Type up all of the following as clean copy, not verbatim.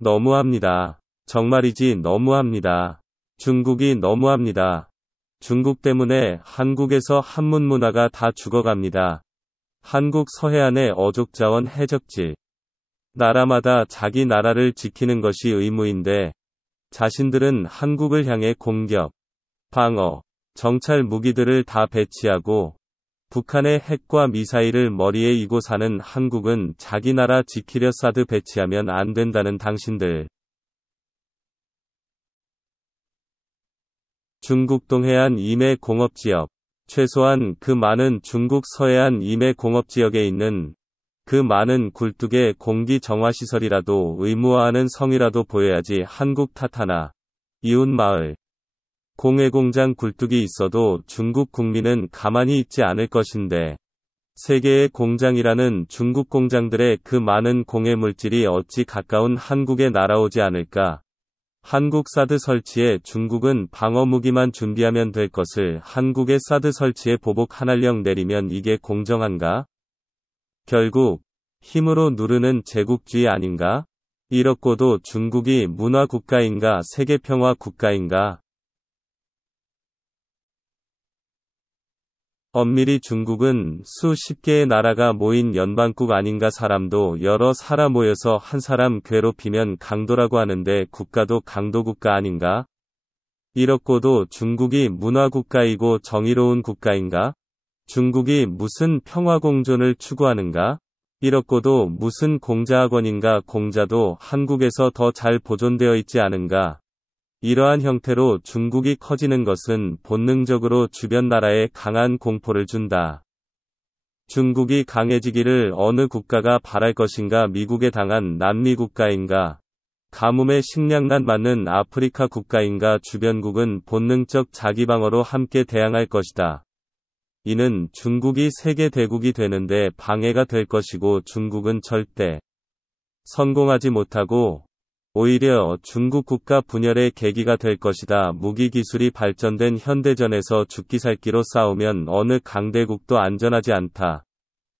너무합니다. 정말이지 너무합니다. 중국이 너무합니다. 중국 때문에 한국에서 한문 문화가 다 죽어갑니다. 한국 서해안의 어족자원 해적지. 나라마다 자기 나라를 지키는 것이 의무인데 자신들은 한국을 향해 공격, 방어, 정찰 무기들을 다 배치하고 북한의 핵과 미사일을 머리에 이고 사는 한국은 자기 나라 지키려 사드 배치하면 안 된다는 당신들. 중국 동해안 임해 공업지역. 최소한 그 많은 중국 서해안 임해 공업지역에 있는 그 많은 굴뚝의 공기 정화시설이라도 의무화하는 성이라도 보여야지. 한국 탓 하나. 이웃 마을. 공해공장 굴뚝이 있어도 중국 국민은 가만히 있지 않을 것인데 세계의 공장이라는 중국 공장들의 그 많은 공해 물질이 어찌 가까운 한국에 날아오지 않을까? 한국 사드 설치에 중국은 방어무기만 준비하면 될 것을 한국의 사드 설치에 보복 하나령 내리면 이게 공정한가? 결국 힘으로 누르는 제국주의 아닌가? 이렇고도 중국이 문화국가인가 세계평화 국가인가? 엄밀히 중국은 수십 개의 나라가 모인 연방국 아닌가? 사람도 여러 사람 모여서 한 사람 괴롭히면 강도라고 하는데 국가도 강도국가 아닌가? 이렇고도 중국이 문화국가이고 정의로운 국가인가? 중국이 무슨 평화공존을 추구하는가? 이렇고도 무슨 공자학원인가? 공자도 한국에서 더 잘 보존되어 있지 않은가? 이러한 형태로 중국이 커지는 것은 본능적으로 주변 나라에 강한 공포를 준다. 중국이 강해지기를 어느 국가가 바랄 것인가? 미국에 당한 남미 국가인가? 가뭄에 식량난 맞는 아프리카 국가인가? 주변국은 본능적 자기방어로 함께 대항할 것이다. 이는 중국이 세계 대국이 되는데 방해가 될 것이고 중국은 절대 성공하지 못하고 오히려 중국 국가 분열의 계기가 될 것이다. 무기 기술이 발전된 현대전에서 죽기 살기로 싸우면 어느 강대국도 안전하지 않다.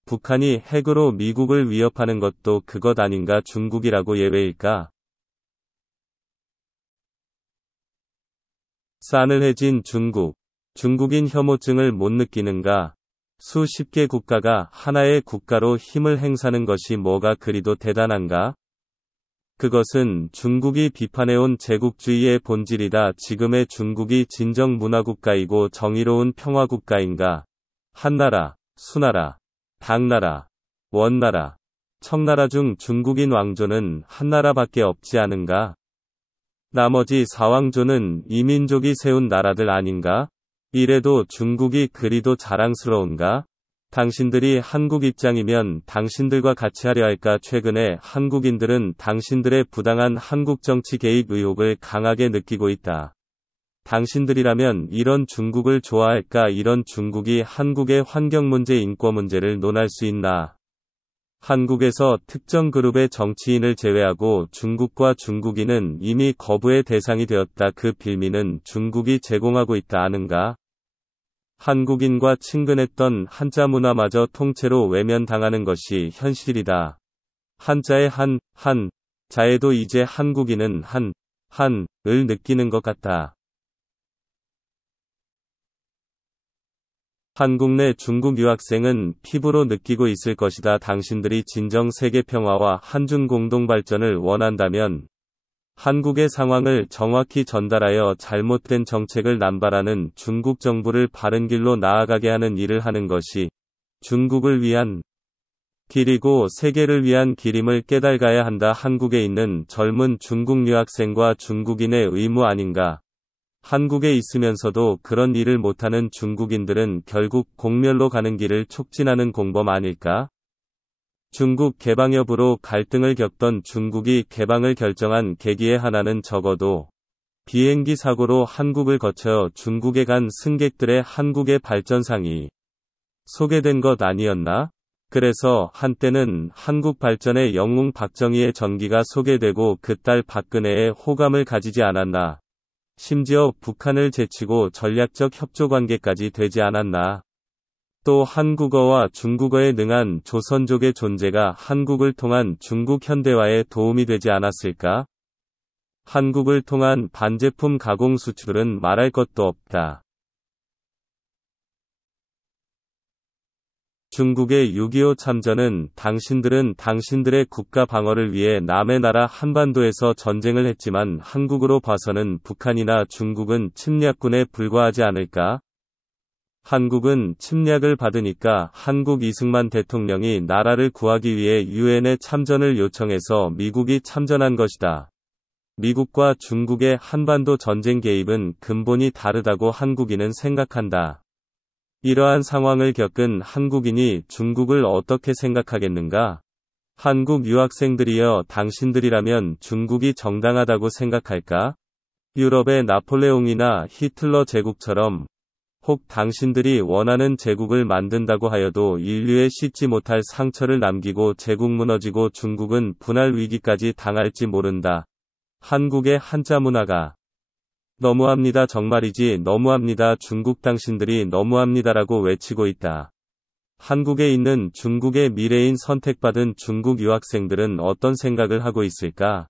북한이 핵으로 미국을 위협하는 것도 그것 아닌가? 중국이라고 예외일까? 싸늘해진 중국. 중국인 혐오증을 못 느끼는가? 수십 개 국가가 하나의 국가로 힘을 행사하는 것이 뭐가 그리도 대단한가? 그것은 중국이 비판해온 제국주의의 본질이다. 지금의 중국이 진정 문화국가이고 정의로운 평화국가인가? 한나라, 수나라, 당나라, 원나라, 청나라 중 중국인 왕조는 한나라밖에 없지 않은가? 나머지 사왕조는 이민족이 세운 나라들 아닌가? 이래도 중국이 그리도 자랑스러운가? 당신들이 한국 입장이면 당신들과 같이 하려 할까? 최근에 한국인들은 당신들의 부당한 한국 정치 개입 의혹을 강하게 느끼고 있다. 당신들이라면 이런 중국을 좋아할까? 이런 중국이 한국의 환경 문제, 인권 문제를 논할 수 있나? 한국에서 특정 그룹의 정치인을 제외하고 중국과 중국인은 이미 거부의 대상이 되었다. 그 빌미는 중국이 제공하고 있다 아는가? 한국인과 친근했던 한자 문화마저 통째로 외면당하는 것이 현실이다. 한자의 자에도 이제 한국인은 한을 느끼는 것 같다. 한국 내 중국 유학생은 피부로 느끼고 있을 것이다. 당신들이 진정 세계 평화와 한중 공동 발전을 원한다면 한국의 상황을 정확히 전달하여 잘못된 정책을 남발하는 중국 정부를 바른 길로 나아가게 하는 일을 하는 것이 중국을 위한 길이고 세계를 위한 길임을 깨달아야 한다. 한국에 있는 젊은 중국 유학생과 중국인의 의무 아닌가? 한국에 있으면서도 그런 일을 못하는 중국인들은 결국 공멸로 가는 길을 촉진하는 공범 아닐까? 중국 개방 여부로 갈등을 겪던 중국이 개방을 결정한 계기의 하나는 적어도 비행기 사고로 한국을 거쳐 중국에 간 승객들의 한국의 발전상이 소개된 것 아니었나? 그래서 한때는 한국 발전의 영웅 박정희의 전기가 소개되고 그 딸 박근혜의 호감을 가지지 않았나? 심지어 북한을 제치고 전략적 협조관계까지 되지 않았나? 또 한국어와 중국어에 능한 조선족의 존재가 한국을 통한 중국 현대화에 도움이 되지 않았을까? 한국을 통한 반제품 가공 수출은 말할 것도 없다. 중국의 6.25 참전은 당신들은 당신들의 국가 방어를 위해 남의 나라 한반도에서 전쟁을 했지만 한국으로 봐서는 북한이나 중국은 침략군에 불과하지 않을까? 한국은 침략을 받으니까 한국 이승만 대통령이 나라를 구하기 위해 유엔에 참전을 요청해서 미국이 참전한 것이다. 미국과 중국의 한반도 전쟁 개입은 근본이 다르다고 한국인은 생각한다. 이러한 상황을 겪은 한국인이 중국을 어떻게 생각하겠는가? 한국 유학생들이여 당신들이라면 중국이 정당하다고 생각할까? 유럽의 나폴레옹이나 히틀러 제국처럼 혹 당신들이 원하는 제국을 만든다고 하여도 인류에 씻지 못할 상처를 남기고 제국 무너지고 중국은 분할 위기까지 당할지 모른다. 한국의 한자 문화가 너무합니다 정말이지 너무합니다 중국 당신들이 너무합니다라고 외치고 있다. 한국에 있는 중국의 미래인 선택받은 중국 유학생들은 어떤 생각을 하고 있을까?